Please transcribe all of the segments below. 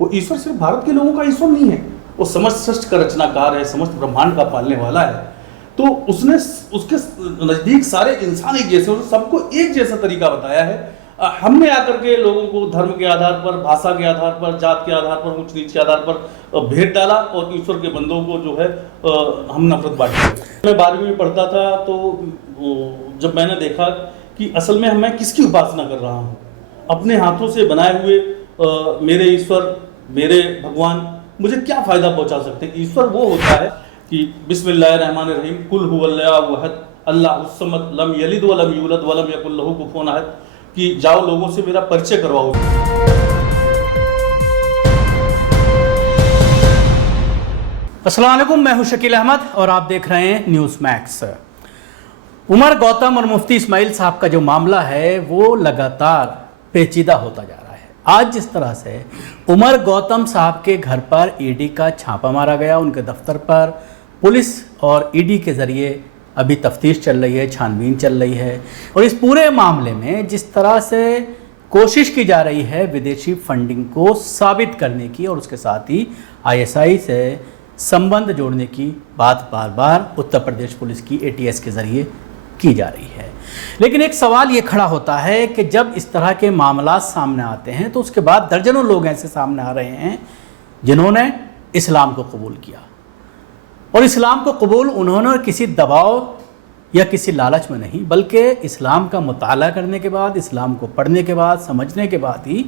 वो ईश्वर सिर्फ भारत के लोगों का ईश्वर नहीं है, वो समस्त सृष्टि का रचनाकार है, समस्त ब्रह्मांड का पालने वाला है। तो उसने उसके नज़दीक सारे इंसान एक जैसे, सबको एक जैसा तरीका बताया है। हमने आकर के लोगों को धर्म के आधार पर, भाषा के आधार पर, जात के आधार पर, ऊंच नीच के आधार पर भेद डाला और ईश्वर के बंदों को जो है हम नफरत बांटी। मैं 12वीं में पढ़ता था तो जब मैंने देखा कि असल में मैं किसकी उपासना कर रहा हूँ, अपने हाथों से बनाए हुए मेरे ईश्वर, मेरे भगवान मुझे क्या फ़ायदा पहुँचा सकते हैं। ईश्वर वो होता है कि बिस्मिल्लाहिर्रहमानिर्रहीम, कुल हुवल्लाहु अहद, अल्लाहुस समद, लम यलिद व लम यूलद व लम यकुल लहू कुफुवन अहद, कि जाओ लोगों से मेरा परिचय करवाओ। अस्सलाम वालेकुम, मैं हूं शकील अहमद और आप देख रहे हैं न्यूज़ मैक्स। उमर गौतम और मुफ्ती इस्माइल साहब का जो मामला है वो लगातार पेचीदा होता जा रहा है। आज जिस तरह से उमर गौतम साहब के घर पर ईडी का छापा मारा गया, उनके दफ्तर पर पुलिस और ईडी के ज़रिए अभी तफ्तीश चल रही है, छानबीन चल रही है, और इस पूरे मामले में जिस तरह से कोशिश की जा रही है विदेशी फंडिंग को साबित करने की और उसके साथ ही आईएसआई से संबंध जोड़ने की बात बार बार उत्तर प्रदेश पुलिस की एटीएस के ज़रिए की जा रही है। लेकिन एक सवाल ये खड़ा होता है कि जब इस तरह के मामला सामने आते हैं तो उसके बाद दर्जनों लोग ऐसे सामने आ रहे हैं जिन्होंने इस्लाम को कबूल किया, और इस्लाम को कबूल उन्होंने किसी दबाव या किसी लालच में नहीं, बल्कि इस्लाम का मुताला करने के बाद, इस्लाम को पढ़ने के बाद, समझने के बाद ही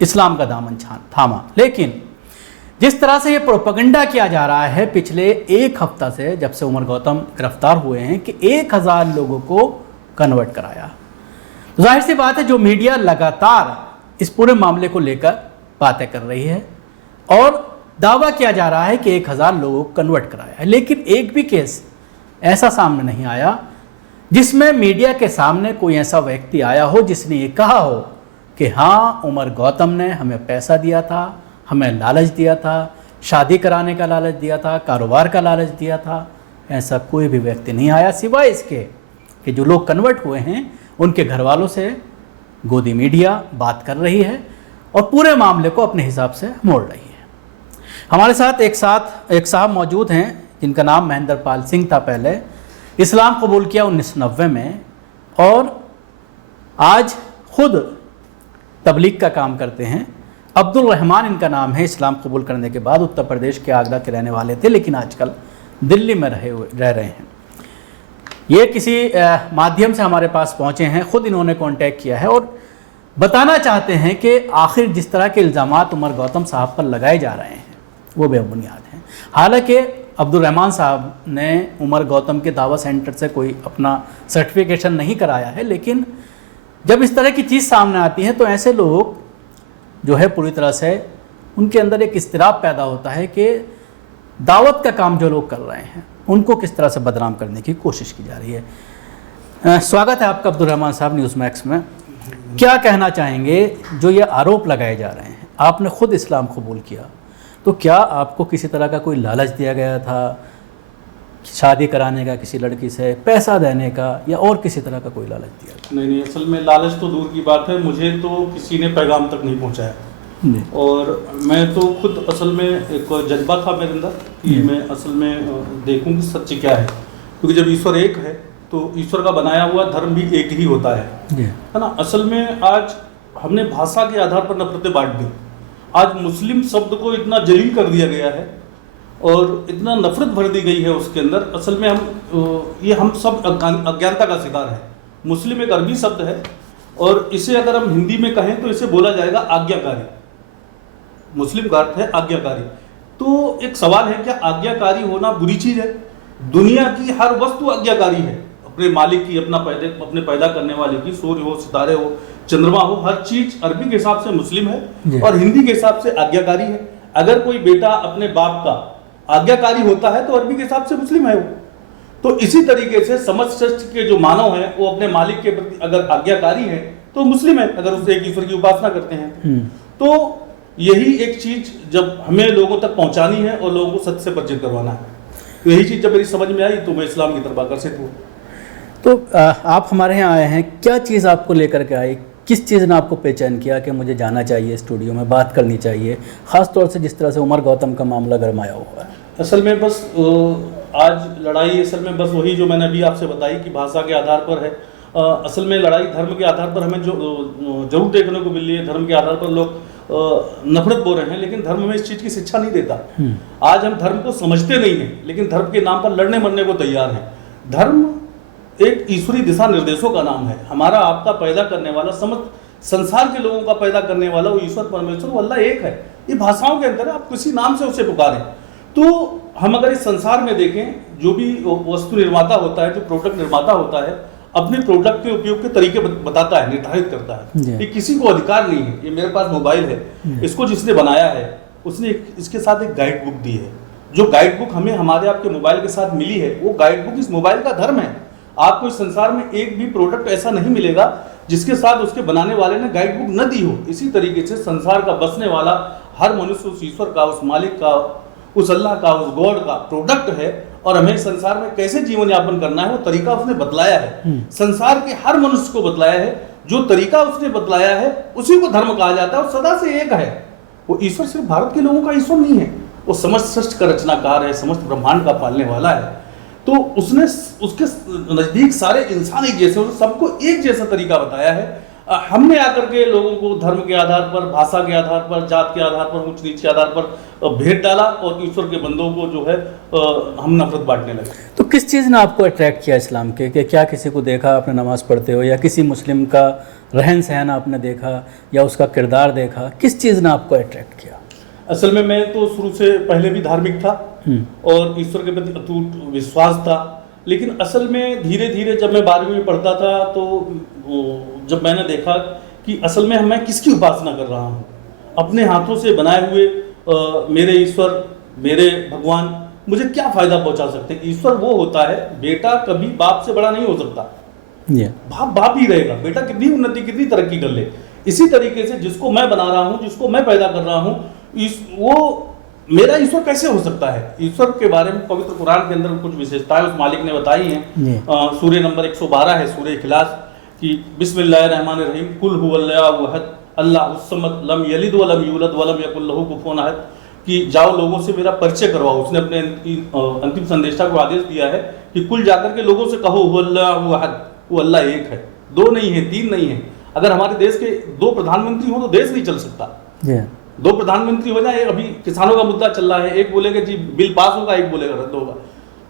इस्लाम का दामन थामा। लेकिन जिस तरह से ये प्रोपेगेंडा किया जा रहा है पिछले एक हफ्ता से, जब से उमर गौतम गिरफ्तार हुए हैं, कि 1000 लोगों को कन्वर्ट कराया, तो जाहिर सी बात है जो मीडिया लगातार इस पूरे मामले को लेकर बातें कर रही है और दावा किया जा रहा है कि 1000 लोगों को कन्वर्ट कराया है, लेकिन एक भी केस ऐसा सामने नहीं आया जिसमें मीडिया के सामने कोई ऐसा व्यक्ति आया हो जिसने ये कहा हो कि हाँ, उमर गौतम ने हमें पैसा दिया था, हमें लालच दिया था, शादी कराने का लालच दिया था, कारोबार का लालच दिया था। ऐसा कोई भी व्यक्ति नहीं आया, सिवाय इसके कि जो लोग कन्वर्ट हुए हैं उनके घर वालों से गोदी मीडिया बात कर रही है और पूरे मामले को अपने हिसाब से मोड़ रही है। हमारे साथ एक साहब मौजूद हैं जिनका नाम महेंद्र पाल सिंह था। पहले इस्लाम कबूल किया 1990 में और आज खुद तबलीग का काम करते हैं। अब्दुल रहमान इनका नाम है। इस्लाम कबूल करने के बाद उत्तर प्रदेश के आगरा के रहने वाले थे, लेकिन आजकल दिल्ली में रह रहे हैं। ये किसी माध्यम से हमारे पास पहुँचे हैं, खुद इन्होंने कांटेक्ट किया है और बताना चाहते हैं कि आखिर जिस तरह के इल्ज़ामात उमर गौतम साहब पर लगाए जा रहे हैं वो बेबुनियाद हैं। हालांकि अब्दुल रहमान साहब ने उमर गौतम के दावा सेंटर से कोई अपना सर्टिफिकेशन नहीं कराया है, लेकिन जब इस तरह की चीज़ सामने आती है तो ऐसे लोग जो है पूरी तरह से उनके अंदर एक इस्तिराब पैदा होता है कि दावत का काम जो लोग कर रहे हैं उनको किस तरह से बदनाम करने की कोशिश की जा रही है। स्वागत है आपका अब्दुल रहमान साहब न्यूज़ मैक्स में। क्या कहना चाहेंगे जो ये आरोप लगाए जा रहे हैं? आपने खुद इस्लाम कबूल किया, तो क्या आपको किसी तरह का कोई लालच दिया गया था शादी कराने का, किसी लड़की से पैसा देने का, या और किसी तरह का कोई लालच दिया था? नहीं, असल में लालच तो दूर की बात है, मुझे तो किसी ने पैगाम तक नहीं पहुंचाया। और मैं तो खुद असल में एक जज्बा था मेरे अंदर कि मैं असल में देखूं कि सच्च क्या है, क्योंकि जब ईश्वर एक है तो ईश्वर का बनाया हुआ धर्म भी एक ही होता है ना। असल में आज हमने भाषा के आधार पर नफरतें बांट दी। आज मुस्लिम शब्द को इतना जलील कर दिया गया है और इतना नफरत भर दी गई है उसके अंदर। असल में हम सब अज्ञानता का शिकार है। मुस्लिम एक अरबी शब्द है और इसे अगर हम हिंदी में कहें तो इसे बोला जाएगा आज्ञाकारी। मुस्लिम का अर्थ है आज्ञाकारी। तो एक सवाल है, क्या आज्ञाकारी होना बुरी चीज़ है? दुनिया की हर वस्तु आज्ञाकारी है अपने मालिक की, अपने पैदा करने वाले की। सूर्य हो, सितारे हो, चंद्रमा हो, हर चीज अरबी के हिसाब से मुस्लिम है और हिंदी के हिसाब से आज्ञाकारी है। अगर कोई बेटा अपने बाप का आज्ञाकारी होता है तो अरबी के हिसाब से मुस्लिम है वो। तो इसी तरीके से समस्त सृष्टि के जो मानव हैं वो अपने मालिक के प्रति अगर आज्ञाकारी है तो मुस्लिम है, अगर उसे एक ईश्वर की उपासना करते हैं। तो यही एक चीज जब हमें लोगों तक पहुंचानी है और लोगों को सत्य से परिचित करवाना है, तो यही चीज जब मेरी समझ में आई तो मैं इस्लाम की तरफ आकर्षित हुआ। तो आप हमारे यहाँ आए हैं, क्या चीज़ आपको लेकर के आई? किस चीज़ ने आपको पहचान किया कि मुझे जाना चाहिए स्टूडियो में, बात करनी चाहिए, ख़ास तौर से जिस तरह से उमर गौतम का मामला गरमाया हुआ है? असल में बस आज लड़ाई असल में बस वही जो मैंने अभी आपसे बताई कि भाषा के आधार पर है। असल में लड़ाई धर्म के आधार पर हमें जो जरूर देखने को मिल रही है। धर्म के आधार पर लोग नफरत बोल रहे हैं, लेकिन धर्म में इस चीज़ की शिक्षा नहीं देता। आज हम धर्म को समझते नहीं हैं, लेकिन धर्म के नाम पर लड़ने मरने को तैयार हैं। धर्म एक ईश्वरीय दिशा निर्देशों का नाम है। हमारा आपका पैदा करने वाला, समस्त संसार के लोगों का पैदा करने वाला वो ईश्वर परमेश्वर, वो अल्लाह एक है। ये भाषाओं के अंदर है, आप किसी नाम से उसे पुकारें। तो हम अगर इस संसार में देखें, जो भी वस्तु निर्माता होता है, जो प्रोडक्ट निर्माता होता है, अपने प्रोडक्ट के उपयोग के तरीके बताता है, निर्धारित करता है। ये किसी को अधिकार नहीं है। ये मेरे पास मोबाइल है, इसको जिसने बनाया है उसने इसके साथ एक गाइड बुक दी है। जो गाइड बुक हमें हमारे आपके मोबाइल के साथ मिली है, वो गाइड बुक इस मोबाइल का धर्म है। आपको इस संसार में एक भी प्रोडक्ट ऐसा नहीं मिलेगा जिसके साथ उसके बनाने वाले ने गाइड बुक न दी हो। इसी तरीके से संसार का बसने वाला हर मनुष्य उस ईश्वर का, उस मालिक का, उस अल्लाह का, उस गॉड का प्रोडक्ट है। और हमें संसार में कैसे जीवन यापन करना है वो तरीका उसने बतलाया है। संसार के हर मनुष्य को बतलाया है। जो तरीका उसने बतलाया है उसी को धर्म कहा जाता है, और सदा से एक है। वो ईश्वर सिर्फ भारत के लोगों का ईश्वर नहीं है, वो समस्त सृष्टि का रचनाकार है, समस्त ब्रह्मांड का पालने वाला है। तो उसने उसके नजदीक सारे इंसान एक जैसे, सबको एक जैसा तरीका बताया है। हमने आकर के लोगों को धर्म के आधार पर, भाषा के आधार पर, जात के आधार पर, ऊंच नीच के आधार पर भेद डाला, और ईश्वर के बंदों को जो है हम नफरत बांटने लगे। तो किस चीज़ ने आपको अट्रैक्ट किया इस्लाम के? कि क्या किसी को देखा आपने नमाज पढ़ते हो, या किसी मुस्लिम का रहन सहन आपने देखा, या उसका किरदार देखा? किस चीज़ ने आपको अट्रैक्ट किया? असल में मैं तो शुरू से पहले भी धार्मिक था और ईश्वर के प्रति अटूट विश्वास था। लेकिन असल में धीरे धीरे जब मैं 12वीं में पढ़ता था, तो जब मैंने देखा कि असल में मैं किसकी उपासना कर रहा हूँ, अपने हाथों से बनाए हुए मेरे ईश्वर, मेरे भगवान मुझे क्या फ़ायदा पहुँचा सकते हैं। ईश्वर वो होता है, बेटा कभी बाप से बड़ा नहीं हो सकता। बाप बाप ही रहेगा, बेटा कितनी उन्नति, कितनी तरक्की कर ले। इसी तरीके से जिसको मैं बना रहा हूँ, जिसको मैं पैदा कर रहा हूँ, वो मेरा ईश्वर कैसे हो सकता है। ईश्वर के बारे में पवित्र कुरान के अंदर कुछ विशेषताएं उस मालिक ने बताई हैं। सूर्य नंबर 112 है, सूर्य इखलास की, बिस्मिल्लाहिर्रहमानिर्रहीम, कुल हुवल्लाहु अहद अल्लाहुस समद लम यलिद व लम यूलद व लम यकुल लहू कुफुवन अहद। कि जाओ लोगों से मेरा परिचय करवाओ। उसने अपने अंतिम संदेशा को आदेश दिया है कि कुल जाकर के लोगों से कहो हुवल्लाहु अहद, वो अल्लाह एक है, दो नहीं है, तीन नहीं है। अगर हमारे देश के 2 प्रधानमंत्री हो तो देश नहीं चल सकता। 2 प्रधानमंत्री हो जाए, अभी किसानों का मुद्दा चल रहा है, एक बोलेगा जी बिल पास होगा, एक बोलेगा रद्द होगा।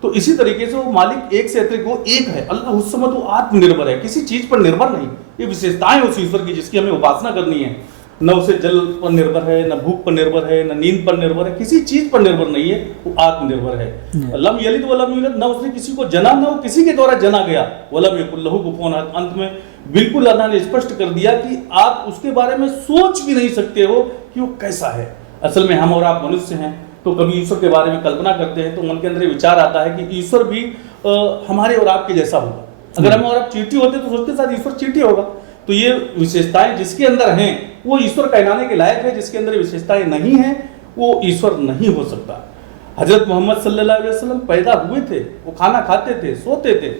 तो इसी तरीके से वो मालिक एक से अतिरिक्त वो एक है। अल्लाह उस समय वो आत्मनिर्भर है, किसी चीज पर निर्भर नहीं। ये विशेषताएं उस ईश्वर की जिसकी हमें उपासना करनी है। न उसे जल पर निर्भर है, न भूख पर निर्भर है, न नींद पर निर्भर है, किसी चीज पर निर्भर नहीं है, वो आत्मनिर्भर है। लम यलिद व लम यूलद, न उसने किसी को जना, न वो किसी के द्वारा जना गया। वलम यकुल लहू कुफुवन अहद। अंत में बिल्कुल अल्लाह ने स्पष्ट कर दिया कि आप उसके बारे में सोच भी नहीं सकते हो कि वो कैसा है। असल में हम और आप मनुष्य हैं, तो कभी ईश्वर के बारे में कल्पना करते हैं तो मन के अंदर विचार आता है कि ईश्वर भी हमारे और आपके जैसा होगा। अगर हम और आप चींटी होते तो सोचते साथ ईश्वर चींटी होगा। तो ये विशेषताएं जिसके अंदर हैं वो ईश्वर कहलाने के लायक है, जिसके अंदर विशेषताएं नहीं हैं वो ईश्वर नहीं हो सकता। हजरत मोहम्मद सल्लल्लाहु अलैहि वसल्लम पैदा हुए थे, वो खाना खाते थे, सोते थे,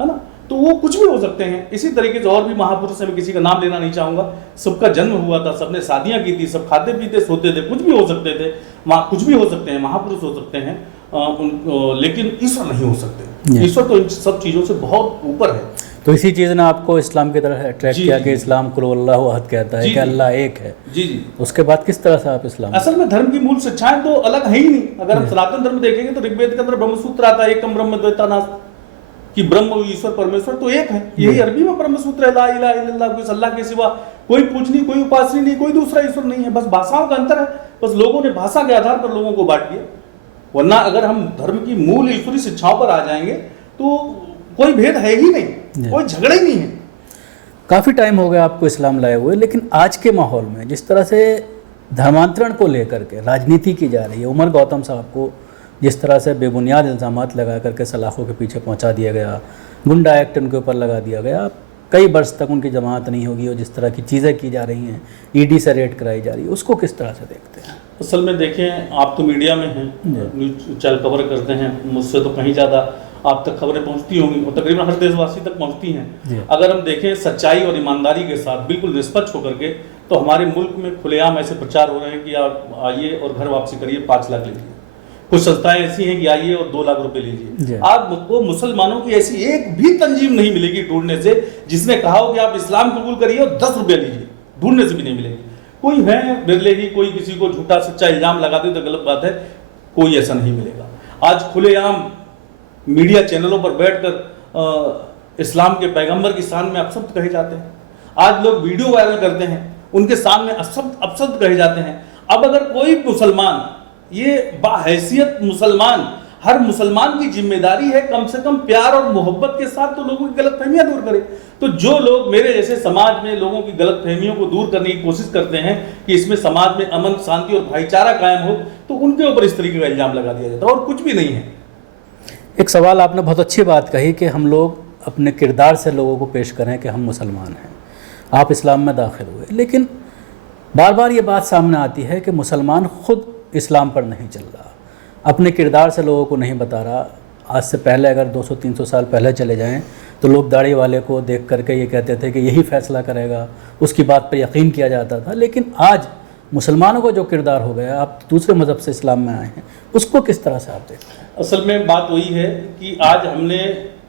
है ना, तो वो कुछ भी हो सकते हैं। इसी तरीके से और भी महापुरुष हैं, मैं किसी का नाम लेना नहीं चाहूँगा, सबका जन्म हुआ था, सबने शादियाँ की थी, सब खाते पीते सोते थे, कुछ भी हो सकते थे, कुछ भी हो सकते हैं, महापुरुष हो सकते हैं, लेकिन ईश्वर नहीं हो सकते। ईश्वर तो इन सब चीज़ों से बहुत ऊपर है। तो इसी चीज़ ने आपको इस्लाम की तरफ अट्रैक्ट किया कि इस्लाम कुल हुवल्लाहु अहद कहता है कि अल्लाह एक है। जी जी। उसके बाद किस तरह से आप इस्लाम? असल में धर्म की मूल शिक्षाएं तो अलग है ही नहीं। अगर हम सनातन धर्म देखेंगे तो ऋग्वेद के अंदर ब्रह्मसूत्र आता है, एकम ब्रह्म द्वैतानास्ति, कि ब्रह्म ईश्वर परमेश्वर तो एक है। यही अरबी में ब्रह्मसूत्र है, ला इलाहा इल्लल्लाह, कोई अल्लाह के सिवा कोई पूजनी, कोई उपासनी नहीं, कोई दूसरा ईश्वर नहीं है। बस भाषाओं का अंतर है, बस लोगों ने भाषा के आधार पर लोगों को बांट दिया। वरना अगर हम धर्म की मूल ईश्वरी शिक्षाओं पर आ जाएंगे तो कोई भेद है ही नहीं, कोई झगड़ा ही नहीं है। काफ़ी टाइम हो गया आपको इस्लाम लाए हुए, लेकिन आज के माहौल में जिस तरह से धर्मांतरण को लेकर के राजनीति की जा रही है, उमर गौतम साहब को जिस तरह से बेबुनियाद इल्ज़ामात लगा करके सलाखों के पीछे पहुंचा दिया गया, गुंडा एक्ट उनके ऊपर लगा दिया गया, कई वर्ष तक उनकी जमानत नहीं होगी, और जिस तरह की चीज़ें की जा रही हैं, ईडी से रेड कराई जा रही है, उसको किस तरह से देखते हैं? असल में देखें, आप तो मीडिया में हैं, न्यूज़ चैनल कवर करते हैं, मुझसे तो कहीं ज़्यादा आप तक खबरें पहुंचती होंगी और तकरीबन हर देशवासी तक पहुंचती जी। हैं। अगर हम देखें सच्चाई और ईमानदारी के साथ बिल्कुल निष्पक्ष होकर के, तो हमारे मुल्क में खुलेआम ऐसे प्रचार हो रहे हैं कि आप आइए और घर वापसी करिए, 5 लाख लीजिए। कुछ संस्थाएं ऐसी हैं कि आइए और 2 लाख रुपए लीजिए। आपको मुसलमानों की ऐसी एक भी तंजीम नहीं मिलेगी ढूंढने से जिसने कहा हो कि आप इस्लाम कबूल करिए और 10 रुपये लीजिए, ढूंढने से भी नहीं मिलेगी। कोई है बिरले ही कोई किसी को झूठा सच्चा इल्जाम लगा दे तो गलत बात है, कोई ऐसा नहीं मिलेगा। आज खुलेआम मीडिया चैनलों पर बैठकर इस्लाम के पैगंबर की शान में अपशब्द कहे जाते हैं। आज लोग वीडियो वायरल करते हैं, उनके सामने अपशब्द कहे जाते हैं। अब अगर कोई मुसलमान, ये बाहैसियत मुसलमान, हर मुसलमान की जिम्मेदारी है कम से कम प्यार और मोहब्बत के साथ तो लोगों की गलतफहमियां दूर करे। तो जो लोग मेरे जैसे समाज में लोगों की गलतफहमियों को दूर करने की कोशिश करते हैं कि इसमें समाज में अमन शांति और भाईचारा कायम हो, तो उनके ऊपर इस तरीके का इल्जाम लगा दिया जाता है और कुछ भी नहीं है। एक सवाल आपने बहुत अच्छी बात कही कि हम लोग अपने किरदार से लोगों को पेश करें कि हम मुसलमान हैं, आप इस्लाम में दाखिल हुए, लेकिन बार बार ये बात सामने आती है कि मुसलमान खुद इस्लाम पर नहीं चल रहा, अपने किरदार से लोगों को नहीं बता रहा। आज से पहले अगर 200-300 साल पहले चले जाएं तो लोग दाढ़ी वाले को देख करके ये कहते थे कि यही फैसला करेगा, उसकी बात पर यकीन किया जाता था। लेकिन आज मुसलमानों को जो किरदार हो गया, आप दूसरे मज़हब से इस्लाम में आए हैं, उसको किस तरह से आप देखते हैं? असल में बात वही है कि आज हमने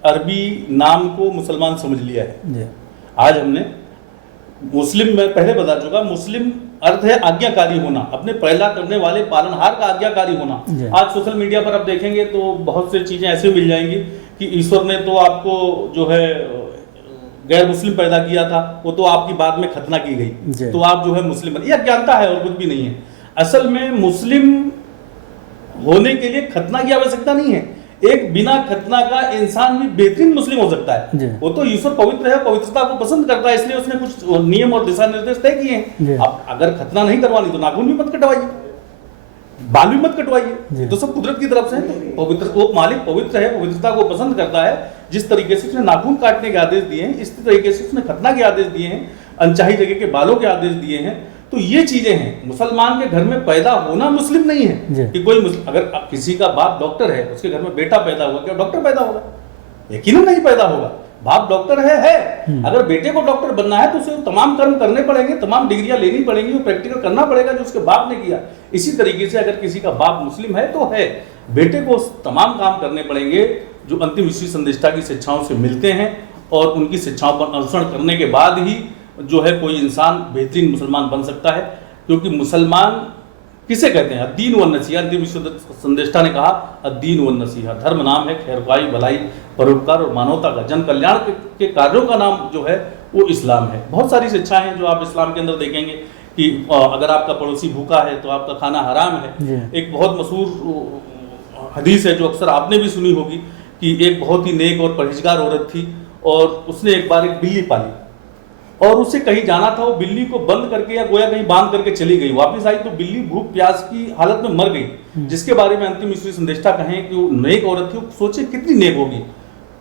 अरबी नाम को मुसलमान समझ लिया है जी। आज हमने मुस्लिम, मैं पहले बता चुका, मुस्लिम अर्थ है आज्ञाकारी होना, अपने पैदा करने वाले पालनहार का आज्ञाकारी होना। आज सोशल मीडिया पर आप देखेंगे तो बहुत सी चीजें ऐसे मिल जाएंगी कि ईश्वर ने तो आपको जो है गैर मुस्लिम पैदा किया था, वो तो आपकी बाद में खतना की गई, तो आप जो है मुस्लिम बने। यह अज्ञानता है और कुछ भी नहीं है। असल में मुस्लिम होने के लिए खतना की आवश्यकता नहीं है। एक बिना खतना का इंसान भी बेहतरीन मुस्लिम हो सकता है। वो तो ईश्वर पवित्र है, पवित्रता को पसंद करता है, इसलिए उसने कुछ नियम और दिशा निर्देश तय किए हैं। अब अगर खतना नहीं करवानी तो नाखून भी मत कटवाइए, बाल भी मत कटवाइए, तो सब कुदरत की तरफ से है। पवित्र, वो मालिक पवित्र है, पवित्रता को पसंद करता है। जिस तरीके से उसने नाखून काटने के आदेश दिए हैं, इस तरीके से उसने खतना के आदेश दिए हैं, अनचाही जगह के बालों के आदेश दिए हैं। तो ये चीजें हैं। मुसलमान के घर में पैदा होना मुस्लिम नहीं है कि कोई अगर किसी का बाप डॉक्टर है, उसके घर में बेटा पैदा हुआ, क्या डॉक्टर पैदा होगा? यकीनन नहीं पैदा होगा। बाप डॉक्टर है। अगर बेटे को डॉक्टर बनना है तो उसे तमाम कर्म करने पड़ेंगे, तमाम डिग्रियां लेनी पड़ेंगी, वो प्रैक्टिकल करना पड़ेगा जो उसके बाप ने किया। इसी तरीके से अगर किसी का बाप मुस्लिम है तो है, बेटे को तमाम काम करने पड़ेंगे जो अंतिम ईश्वरीय संदेष्टा की शिक्षाओं से मिलते हैं, और उनकी शिक्षाओं पर अनुसरण करने के बाद ही जो है कोई इंसान बेहतरीन मुसलमान बन सकता है। क्योंकि मुसलमान किसे कहते हैं? अद्दीन व नसीहा। अंतिम संदेष्टा ने कहा अद्दीन व नसीहा, धर्म नाम है खैरख्वाही, भलाई, परोपकार और मानवता का, जन कल्याण के कार्यों का नाम जो है वो इस्लाम है। बहुत सारी शिक्षाएं हैं जो आप इस्लाम के अंदर देखेंगे कि अगर आपका पड़ोसी भूखा है तो आपका खाना हराम है। एक बहुत मशहूर हदीस है जो अक्सर आपने भी सुनी होगी कि एक बहुत ही नेक और परहेजगार औरत थी और उसने एक बार एक बिल्ली पाली और उसे कहीं जाना था। वो बिल्ली को बंद करके या गोया कहीं बांध करके चली गई। वापस आई तो बिल्ली भूख प्यास की हालत में मर गई, जिसके बारे में अंतिम ईश्वरीय संदेष्टा कहें कि वो नेक औरत थी। वो सोचे कितनी नेक होगी।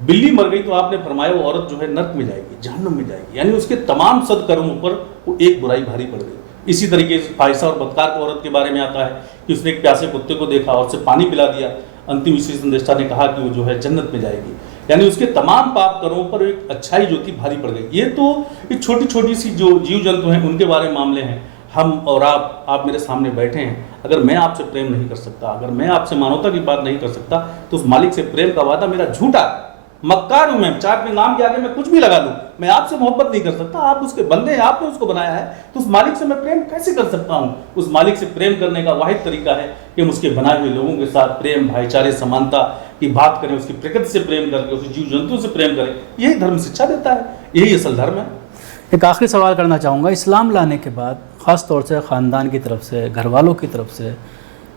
बिल्ली मर गई तो आपने फरमाया वो औरत जो है नर्क में जाएगी, जहन्नम में जाएगी, यानी उसके तमाम सदकर्मों पर वो एक बुराई भारी पड़ गई। इसी तरीके से फाहिशा और बदकार औरत के बारे में आता है कि उसने एक प्यासे कुत्ते को देखा और उसे पानी पिला दिया। अंतिम ईश्वरीय संदेष्टा ने कहा कि वो जो है जन्नत में जाएगी, यानी उसके तमाम पाप कर्मों पर एक अच्छाई जो थी भारी पड़ गई। ये तो एक छोटी छोटी सी जो जीव जंतु हैं उनके बारे में मामले हैं। हम और आप मेरे सामने बैठे हैं, अगर मैं आपसे प्रेम नहीं कर सकता, अगर मैं आपसे मानवता की बात नहीं कर सकता, तो उस मालिक से प्रेम का वादा मेरा झूठा, मक्कार हूं मैं। चाहे अपने नाम के आगे मैं कुछ भी लगा लूं, मैं आपसे मोहब्बत नहीं कर सकता। आप उसके बंदे हैं, आपने उसको बनाया है, तो उस मालिक से मैं प्रेम कैसे कर सकता हूं? उस मालिक से प्रेम करने का वाहिद तरीका है कि हम उसके बनाए हुए लोगों के साथ प्रेम, भाईचारे, समानता की बात करें, उसकी प्रकृति से प्रेम करके, उसके जीव जंतु से प्रेम करें। यही धर्म शिक्षा देता है, यही असल धर्म है। एक आखिरी सवाल करना चाहूँगा, इस्लाम लाने के बाद ख़ास तौर से ख़ानदान की तरफ से, घर वालों की तरफ से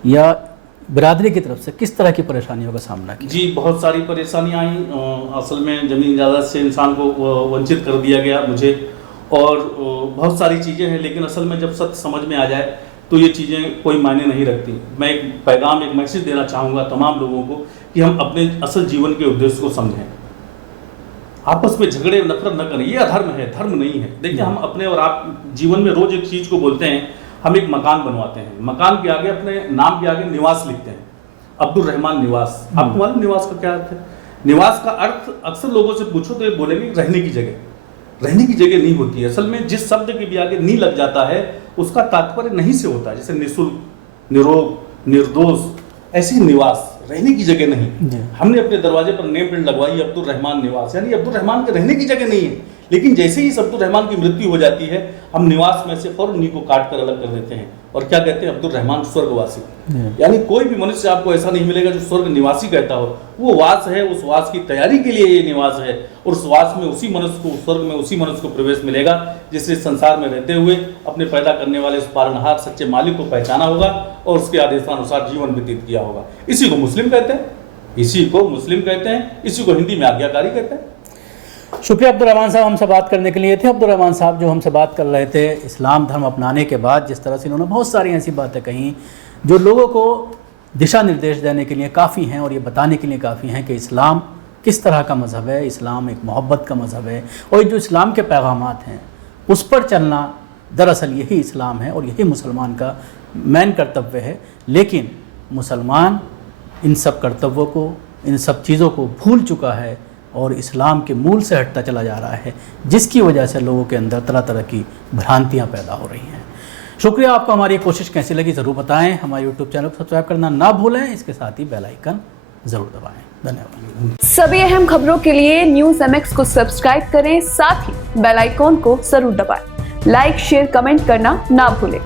या बिरादरी की तरफ से किस तरह की परेशानियों का सामना किया? जी, बहुत सारी परेशानियाँ आई। असल में ज़मीन जायदाद से इंसान को वंचित कर दिया गया मुझे, और बहुत सारी चीज़ें हैं, लेकिन असल में जब सत्य समझ में आ जाए तो ये चीज़ें कोई मायने नहीं रखती। मैं एक पैगाम, एक मैसेज देना चाहूँगा तमाम लोगों को कि हम अपने असल जीवन के उद्देश्य को समझें। आपस में झगड़े, नफरत न करें, ये अधर्म है, धर्म नहीं है। देखिए, हम अपने और आप जीवन में रोज़ एक चीज़ को बोलते हैं, हम एक मकान बनवाते हैं, मकान के आगे अपने नाम के आगे निवास लिखते हैं, अब्दुल रहमान निवास। आपको मालूम निवास का क्या अर्थ है? निवास का अर्थ अक्सर लोगों से पूछो तो ये बोलेंगे रहने की जगह। रहने की जगह नहीं होती है। असल में जिस शब्द के भी आगे नी लग जाता है उसका तात्पर्य नहीं से होता है, जैसे निःशुल्क, निरोग, निर्दोष, ऐसी निवास, रहने की जगह नहीं। हमने अपने दरवाजे पर नेम प्लेट लगवाई अब्दुल रहमान निवास, यानी अब्दुल रहमान के रहने की जगह नहीं है। लेकिन जैसे ही अब्दुल रहमान की मृत्यु हो जाती है हम निवास में से फौरन नी को काट कर अलग कर देते हैं और क्या कहते हैं, अब्दुल रहमान स्वर्गवासी। यानी कोई भी मनुष्य आपको ऐसा नहीं मिलेगा जो स्वर्ग निवासी कहता हो। वो वास है, उस वास की तैयारी के लिए ये निवास है और उस वास में उसी मनुष्य को, स्वर्ग में उसी मनुष्य को प्रवेश मिलेगा जिससे संसार में रहते हुए अपने पैदा करने वाले उस पालनहार सच्चे मालिक को पहचाना होगा और उसके आदेशानुसार जीवन व्यतीत किया होगा। इसी को मुस्लिम कहते हैं, इसी को मुस्लिम कहते हैं, इसी को हिंदी में आज्ञाकारी कहते हैं। शुक्रिया अब्दुल रहमान साहब हमसे बात करने के लिए थे। अब्दुल रहमान साहब जो हमसे बात कर रहे थे इस्लाम धर्म अपनाने के बाद जिस तरह से इन्होंने बहुत सारी ऐसी बातें कहीं जो लोगों को दिशा निर्देश देने के लिए काफ़ी हैं और ये बताने के लिए काफ़ी हैं कि इस्लाम किस तरह का मज़हब है, इस्लाम एक मोहब्बत का मज़हब है और जो इस्लाम के पैगामात हैं उस पर चलना दरअसल यही इस्लाम है और यही मुसलमान का मेन कर्तव्य है। लेकिन मुसलमान इन सब कर्तव्यों को, इन सब चीज़ों को भूल चुका है और इस्लाम के मूल से हटता चला जा रहा है, जिसकी वजह से लोगों के अंदर तरह तरह की भ्रांतियां पैदा हो रही हैं। शुक्रिया। आपको हमारी कोशिश कैसी लगी ज़रूर बताएं। हमारे YouTube चैनल को सब्सक्राइब करना ना भूलें, इसके साथ ही बेल आइकन ज़रूर दबाएं। धन्यवाद। सभी अहम खबरों के लिए न्यूज़ MX को सब्सक्राइब करें, साथ ही बेल आइकॉन को जरूर दबाएं। लाइक, शेयर, कमेंट करना ना भूलें।